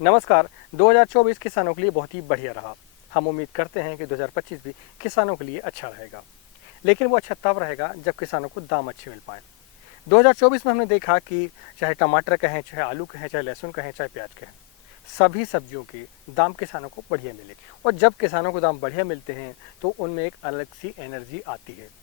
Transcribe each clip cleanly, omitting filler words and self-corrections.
नमस्कार। 2024 किसानों के लिए बहुत ही बढ़िया रहा। हम उम्मीद करते हैं कि 2025 भी किसानों के लिए अच्छा रहेगा, लेकिन वो अच्छा तब रहेगा जब किसानों को दाम अच्छे मिल पाए। 2024 में हमने देखा कि चाहे टमाटर कहें, चाहे आलू कहें, चाहे लहसुन कहें, चाहे प्याज कहें, सभी सब्जियों के दाम किसानों को बढ़िया मिले। और जब किसानों को दाम बढ़िया मिलते हैं तो उनमें एक अलग सी एनर्जी आती है।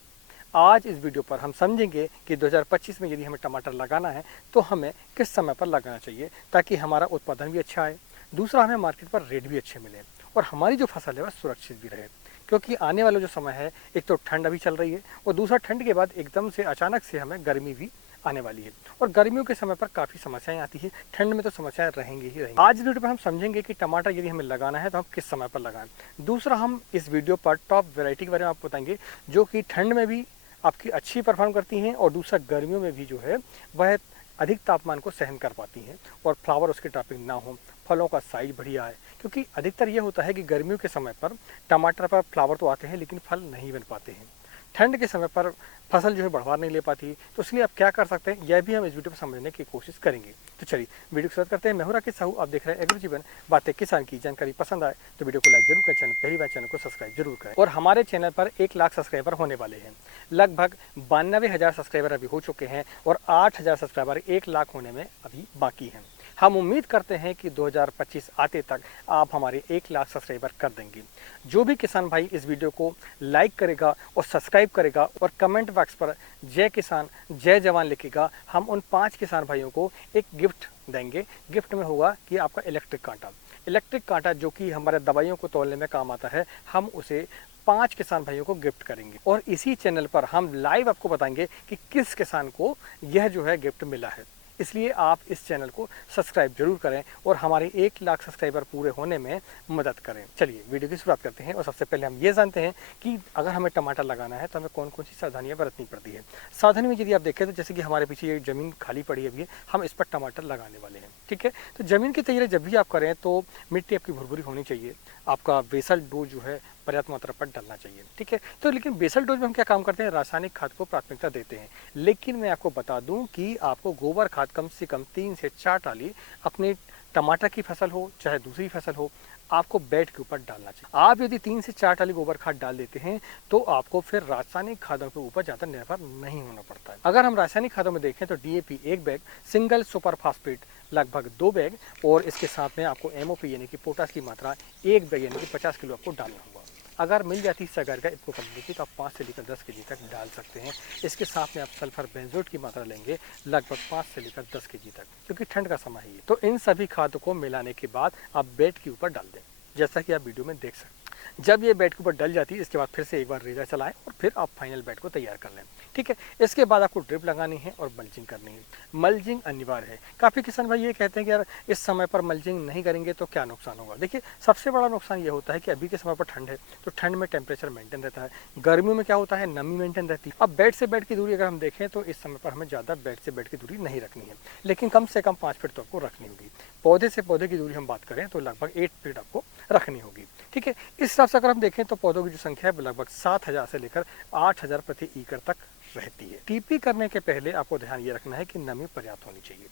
आज इस वीडियो पर हम समझेंगे कि 2025 में यदि हमें टमाटर लगाना है तो हमें किस समय पर लगाना चाहिए ताकि हमारा उत्पादन भी अच्छा आए, दूसरा हमें मार्केट पर रेट भी अच्छे मिले और हमारी जो फसल है वह सुरक्षित भी रहे। क्योंकि आने वाला जो समय है, एक तो ठंड अभी चल रही है और दूसरा ठंड के बाद एकदम से अचानक से हमें गर्मी भी आने वाली है और गर्मियों के समय पर काफ़ी समस्याएं आती है। ठंड में तो समस्याएं रहेंगी ही रहेंगी। आज इस वीडियो पर हम समझेंगे कि टमाटर यदि हमें लगाना है तो हम किस समय पर लगाएं। दूसरा, हम इस वीडियो पर टॉप वैरायटी के बारे में आपको बताएंगे जो कि ठंड में भी आपकी अच्छी परफॉर्म करती हैं और दूसरा गर्मियों में भी जो है वह अधिक तापमान को सहन कर पाती हैं और फ्लावर उसके टॉपिंग ना हो, फलों का साइज बढ़िया है। क्योंकि अधिकतर ये होता है कि गर्मियों के समय पर टमाटर पर फ्लावर तो आते हैं लेकिन फल नहीं बन पाते हैं। ठंड के समय पर फसल जो है बढ़वा नहीं ले पाती, तो इसलिए आप क्या कर सकते हैं यह भी हम इस वीडियो में समझने की कोशिश करेंगे। तो चलिए वीडियो की शुरुआत करते हैं। मैं हूं राकेश साहू, आप देख रहे हैं एग्रो जीवन बातें किसान की। जानकारी पसंद आए तो वीडियो को लाइक जरूर करें, पहली बार चैनल को सब्सक्राइब जरूर करें। और हमारे चैनल पर 1 लाख सब्सक्राइबर होने वाले हैं। लगभग 92,000 सब्सक्राइबर अभी हो चुके हैं और 8,000 सब्सक्राइबर 1 लाख होने में अभी बाकी हैं। हम उम्मीद करते हैं कि 2025 आते तक आप हमारे 1 लाख सब्सक्राइबर कर देंगे। जो भी किसान भाई इस वीडियो को लाइक करेगा और सब्सक्राइब करेगा और कमेंट बॉक्स पर जय किसान जय जवान लिखेगा, हम उन 5 किसान भाइयों को एक गिफ्ट देंगे। गिफ्ट में होगा कि आपका इलेक्ट्रिक कांटा जो कि हमारे दवाइयों को तोलने में काम आता है, हम उसे 5 किसान भाइयों को गिफ्ट करेंगे और इसी चैनल पर हम लाइव आपको बताएंगे कि किस किसान को यह जो है गिफ्ट मिला है। इसलिए आप इस चैनल को सब्सक्राइब जरूर करें और हमारे 1 लाख सब्सक्राइबर पूरे होने में मदद करें। चलिए वीडियो की शुरुआत करते हैं और सबसे पहले हम ये जानते हैं कि अगर हमें टमाटर लगाना है तो हमें कौन कौन सी सावधानियां बरतनी पड़ती है। सावधानी में यदि आप देखें तो जैसे कि हमारे पीछे ये जमीन खाली पड़ी है, हम इस पर टमाटर लगाने वाले हैं। ठीक है, तो जमीन की तैयारी जब भी आप करें तो मिट्टी आपकी भुरभुरी होनी चाहिए, आपका बेसल डोज जो है पर्याप्त मात्रा पर डलना चाहिए। ठीक है, तो लेकिन बेसल डोज में हम क्या काम करते हैं, रासायनिक खाद को प्राथमिकता देते हैं। लेकिन मैं आपको बता दूं कि आपको गोबर खाद कम से कम 3 से 4 टाली अपने टमाटर की फसल हो चाहे दूसरी फसल हो, आपको बेड के ऊपर डालना चाहिए। आप यदि 3 से 4 टाली गोबर खाद डाल देते हैं तो आपको फिर रासायनिक खादों के ऊपर ज़्यादा निर्भर नहीं होना पड़ता है। अगर हम रासायनिक खादों में देखें तो DAP 1 bag, single super phosphate लगभग 2 बैग और इसके साथ में आपको एमओपी यानी कि पोटास की मात्रा 1 बैग यानी कि 50 किलो आपको डालना होगा। अगर मिल जाती सगर का इनको कंपनी तो आप 5 से लेकर 10 केजी तक डाल सकते हैं। इसके साथ में आप सल्फर बेंजोएट की मात्रा लेंगे लगभग 5 से लेकर 10 केजी तक, क्योंकि ठंड का समय है। तो इन सभी खादों को मिलाने के बाद आप बेड के ऊपर डाल दें, जैसा कि आप वीडियो में देख सकते हैं। जब ये बेड के ऊपर डल जाती है इसके बाद फिर से एक बार रेजा चलाएं और फिर आप फाइनल बेड को तैयार कर लें। ठीक है, इसके बाद आपको ड्रिप लगानी है और मल्चिंग करनी है। मल्चिंग अनिवार्य है। काफ़ी किसान भाई ये कहते हैं कि यार इस समय पर मल्चिंग नहीं करेंगे तो क्या नुकसान होगा। देखिए, सबसे बड़ा नुकसान ये होता है कि अभी के समय पर ठंड है तो ठंड में टेम्परेचर मेंटेन रहता है, गर्मियों में क्या होता है नमी मेंटेन रहती है। अब बेड से बेड की दूरी अगर हम देखें तो इस समय पर हमें ज़्यादा बेड से बेड की दूरी नहीं रखनी है, लेकिन कम से कम 5 फीट तो आपको रखनी होगी। पौधे से पौधे की दूरी हम बात करें तो लगभग 8 फीट आपको रखनी होगी। ठीक है, इस हिसाब से अगर हम देखें तो पौधों की जो संख्या है लगभग 7,000 से लेकर 8,000 प्रति एकड़ तक रहती है। टीपी करने के पहले आपको ध्यान ये रखना है कि नमी पर्याप्त होनी चाहिए।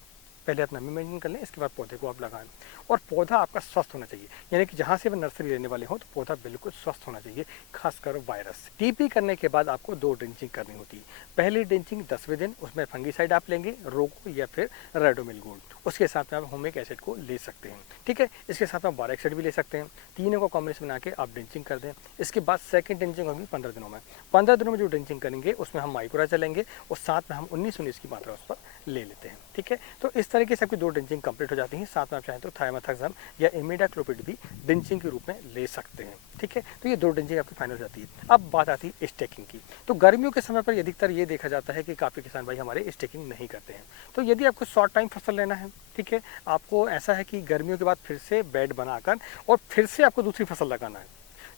पहले आप नमी मेंटेन कर लें, इसके बाद पौधे को आप लगाएं और पौधा आपका स्वस्थ होना चाहिए, यानी कि जहाँ से वह नर्सरी लेने वाले हो तो पौधा बिल्कुल स्वस्थ होना चाहिए, खासकर वायरस से। टीपी करने के बाद आपको 2 ड्रिंचिंग करनी होती है। पहली ड्रिंचिंग 10वें दिन, उसमें फंगीसाइड आप लेंगे, रोको या फिर रेडोमिल गोल्ड। उसके साथ में आप होमिक एसिड को ले सकते हैं। ठीक है, इसके साथ में बोरेक एसिड भी ले सकते हैं। तीनों को कॉम्बिनेशन बना के आप ड्रिंचिंग कर दें। इसके बाद सेकंड ड्रिंचिंग होगी 15 दिनों में। 15 दिनों में जो ड्रिंचिंग करेंगे उसमें हम माइक्रोरा चलेंगे और साथ में हम 19-19 की मात्रा उस पर ले लेते हैं। ठीक है, तो इस तरीके से आपकी 2 ड्रिंचिंग कंप्लीट हो जाती हैं। साथ में आप चाहें तो थाइमेथाक्सम या इमिडाक्लोपिड भी ड्रिंचिंग के रूप में ले सकते हैं। ठीक है, तो ये 2 ड्रिंचिंग आपकी फाइनल हो जाती है। अब बात आती है स्टेकिंग की। तो गर्मियों के समय पर अधिकतर ये देखा जाता है कि काफ़ी किसान भाई हमारे स्टेकिंग नहीं करते हैं। तो यदि आपको शॉर्ट टाइम फसल लेना है, ठीक है, आपको ऐसा है कि गर्मियों के बाद फिर से बेड बनाकर और फिर से आपको दूसरी फसल लगाना है,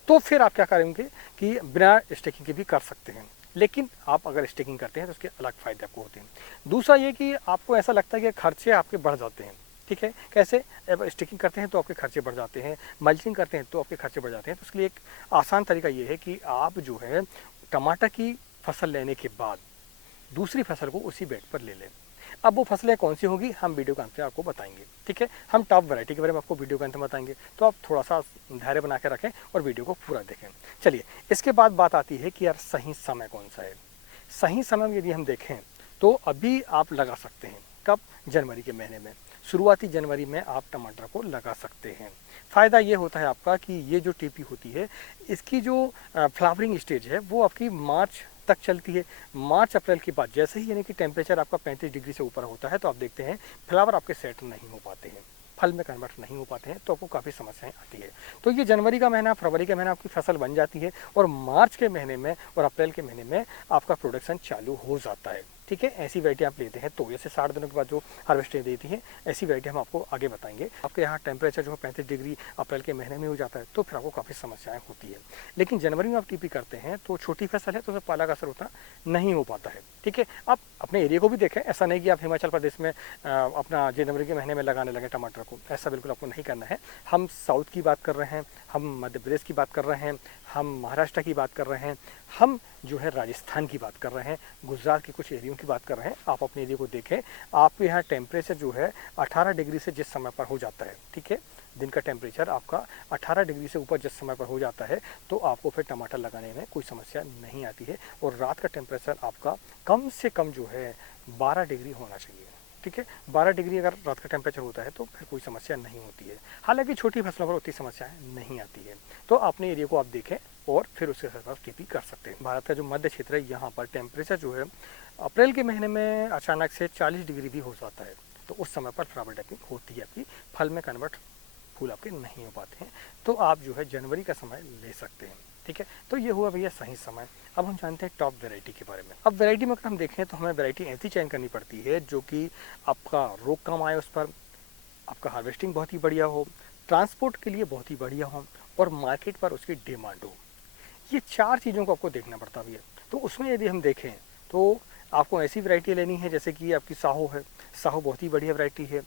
तो फिर आप क्या करेंगे कि बिना स्टेकिंग के भी कर सकते हैं। लेकिन आप अगर स्टेकिंग करते हैं तो उसके अलग फ़ायदे आपको होते हैं। दूसरा ये कि आपको ऐसा लगता है कि खर्चे आपके बढ़ जाते हैं। ठीक है, कैसे? अब स्टिकिंग करते हैं तो आपके खर्चे बढ़ जाते हैं, मल्चिंग करते हैं तो आपके खर्चे बढ़ जाते हैं। तो उसके लिए एक आसान तरीका ये है कि आप जो है टमाटर की फसल लेने के बाद दूसरी फसल को उसी बेड पर ले लें। अब वो फसलें कौन सी होगी हम वीडियो के अंत में आपको बताएंगे, ठीक है। हम टॉप वैरायटी के बारे में आपको वीडियो के अंत में बताएंगे, तो आप थोड़ा सा धैर्य बना के रखें और वीडियो को पूरा देखें। चलिए, इसके बाद बात आती है कि यार सही समय कौन सा है। सही समय यदि हम देखें तो अभी आप लगा सकते हैं। कब? जनवरी के महीने में, शुरुआती जनवरी में आप टमाटर को लगा सकते हैं। फ़ायदा ये होता है आपका कि ये जो टीपी होती है इसकी जो फ्लावरिंग स्टेज है वो आपकी मार्च तक चलती है। मार्च अप्रैल के बाद जैसे ही यानी कि टेम्परेचर आपका 35 डिग्री से ऊपर होता है तो आप देखते हैं फ्लावर आपके सेट नहीं हो पाते हैं, फल में कन्वर्ट नहीं हो पाते हैं, तो आपको काफ़ी समस्याएं आती है। तो ये जनवरी का महीना, फरवरी का महीना आपकी फसल बन जाती है और मार्च के महीने में और अप्रैल के महीने में आपका प्रोडक्शन चालू हो जाता है, ठीक है। ऐसी वैरायटी आप लेते हैं तो जैसे 60 दिनों के बाद जो हार्वेस्टिंग देती है ऐसी वैरायटी हम आपको आगे बताएंगे। आपके यहाँ टेम्परेचर जो है 35 डिग्री अप्रैल के महीने में हो जाता है तो फिर आपको काफ़ी समस्याएं होती है। लेकिन जनवरी में आप टीपी करते हैं तो छोटी फसल है तो उसमें पाला का असर उतना नहीं हो पाता है, ठीक है। आप अपने एरिया को भी देखें, ऐसा नहीं कि आप हिमाचल प्रदेश में अपना जनवरी के महीने में लगाने लगे टमाटर को, ऐसा बिल्कुल आपको नहीं करना है। हम साउथ की बात कर रहे हैं, हम मध्य प्रदेश की बात कर रहे हैं, हम महाराष्ट्र की बात कर रहे हैं, हम जो है राजस्थान की बात कर रहे हैं, गुजरात के कुछ एरियो की बात कर रहे हैं। आप अपने एरिया को देखें, आपके यहाँ टेम्परेचर जो है 18 डिग्री से जिस समय पर हो जाता है, ठीक है, दिन का टेम्परेचर आपका 18 डिग्री से ऊपर जिस समय पर हो जाता है तो आपको फिर टमाटर लगाने में कोई समस्या नहीं आती है। और रात का टेम्परेचर आपका कम से कम जो है 12 डिग्री होना चाहिए, ठीक है। 12 डिग्री अगर रात का टेम्परेचर होता है तो फिर कोई समस्या नहीं होती है। हालांकि छोटी फसलों पर उतनी समस्याएं नहीं आती है। तो अपने एरिया को आप देखें और फिर उसके साथ टीपी कर सकते हैं। भारत का जो मध्य क्षेत्र है यहाँ पर टेम्परेचर जो है अप्रैल के महीने में अचानक से 40 डिग्री भी हो जाता है, तो उस समय पर फ्लावर डेपिंग होती है आपकी, फल में कन्वर्ट फूल आपके नहीं हो पाते हैं, तो आप जो है जनवरी का समय ले सकते हैं, ठीक है। तो ये हुआ भैया सही समय। अब हम जानते हैं टॉप वैरायटी के बारे में। अब वैरायटी में अगर हम देखें तो हमें वैरायटी ऐसी चयन करनी पड़ती है जो कि आपका रोग कम आए, उस पर आपका हार्वेस्टिंग बहुत ही बढ़िया हो, ट्रांसपोर्ट के लिए बहुत ही बढ़िया हो और मार्केट पर उसकी डिमांड हो। ये 4 चीज़ों को आपको देखना पड़ता है। तो उसमें यदि हम देखें तो आपको ऐसी वैरायटी लेनी है जैसे कि आपकी साहो है। साहो बहुत ही बढ़िया वैरायटी है।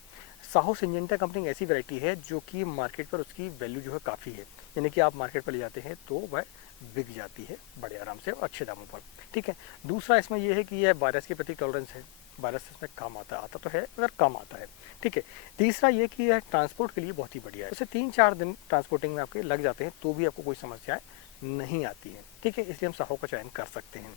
साहो सिंजेंटा कंपनी ऐसी वैरायटी है जो कि मार्केट पर उसकी वैल्यू जो है काफ़ी है, यानी कि आप मार्केट पर ले जाते हैं तो वह बिक जाती है बड़े आराम से और अच्छे दामों पर, ठीक है। दूसरा इसमें यह है कि यह वायरस के प्रति टॉलरेंस है, वायरस इसमें कम आता तो है अगर कम आता है, ठीक है। तीसरा ये कि यह ट्रांसपोर्ट के लिए बहुत ही बढ़िया है, उसे 3-4 दिन ट्रांसपोर्टिंग में आपके लग जाते हैं तो भी आपको कोई समस्याएं नहीं आती है, ठीक है। इसलिए हम साहो का चयन कर सकते हैं।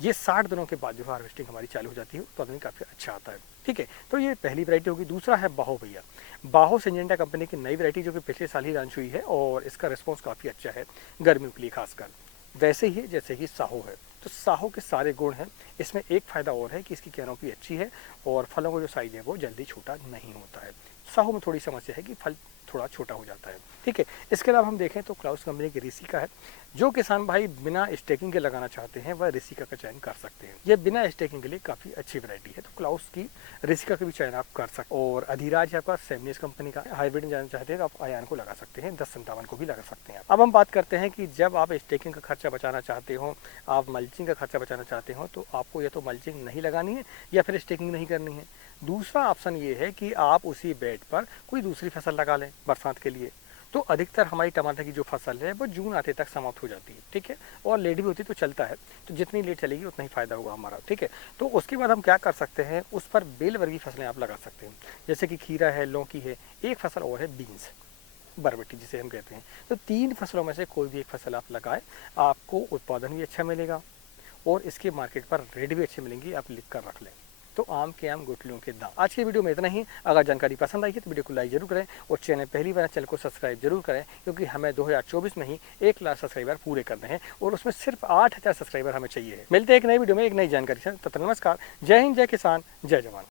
ये 60 दिनों के बाद जो हार्वेस्टिंग हमारी चालू हो जाती है उत्पादन काफ़ी अच्छा आता है, ठीक है। तो ये पहली वैरायटी होगी। दूसरा है बाहो भैया। बाहो सिंजेंटा कंपनी की नई वैरायटी जो कि पिछले साल ही लॉन्च हुई है और इसका रिस्पॉन्स काफ़ी अच्छा है गर्मियों के लिए खासकर, वैसे ही जैसे कि साहो है। तो साहो के सारे गुण हैं। इसमें एक फ़ायदा और है कि इसकी कैनोपी अच्छी है और फलों का जो साइज़ है वो जल्दी छोटा नहीं होता है। साहो में थोड़ी समस्या है कि फल थोड़ा छोटा हो जाता है, ठीक है। इसके अलावा हम देखें तो क्लाउस कंपनी की रिसिका है। जो किसान भाई बिना स्टेकिंग के लगाना चाहते हैं वह रिसिका का चयन कर सकते हैं। यह बिना स्टेकिंग के लिए काफ़ी अच्छी वैरायटी है, तो क्लाउस की रिसिका का भी चयन आप कर सकते हैं। और अधिराज है आपका सेमनिस कंपनी का, हाइब्रिड में जाना चाहते हैं तो आप आयान को लगा सकते हैं, 1057 को भी लगा सकते हैं। अब हम बात करते हैं कि जब आप स्टेकिंग का खर्चा बचाना चाहते हो, आप मल्चिंग का खर्चा बचाना चाहते हो, तो आपको या तो मल्चिंग नहीं लगानी है या फिर स्टेकिंग नहीं करनी है। दूसरा ऑप्शन ये है कि आप उसी बेड पर कोई दूसरी फसल लगा लें बरसात के लिए। तो अधिकतर हमारी टमाटर की जो फसल है वो जून आते तक समाप्त हो जाती है, ठीक है। और लेट भी होती है तो चलता है, तो जितनी लेट चलेगी उतना ही फायदा होगा हमारा, ठीक है। तो उसके बाद हम क्या कर सकते हैं, उस पर बेल वर्गीय फसलें आप लगा सकते हैं, जैसे कि खीरा है, लौकी है, एक फसल और है बीन्स, बरबटी जिसे हम कहते हैं। तो 3 फसलों में से कोई भी एक फसल आप लगाएं, आपको उत्पादन भी अच्छा मिलेगा और इसके मार्केट पर रेट भी अच्छे मिलेंगे, आप लिख कर रख लें। तो आम के आम गुठलियों के दाम। आज की वीडियो में इतना ही। अगर जानकारी पसंद आई है तो वीडियो को लाइक जरूर करें और चैनल पहली बार चैनल को सब्सक्राइब जरूर करें, क्योंकि हमें 2024 में ही 1 लाख सब्सक्राइबर पूरे करने हैं और उसमें सिर्फ 8000 सब्सक्राइबर हमें चाहिए है। मिलते हैं एक नई वीडियो में एक नई जानकारी से। तब तक नमस्कार। जय हिंद, जय किसान, जय जवान।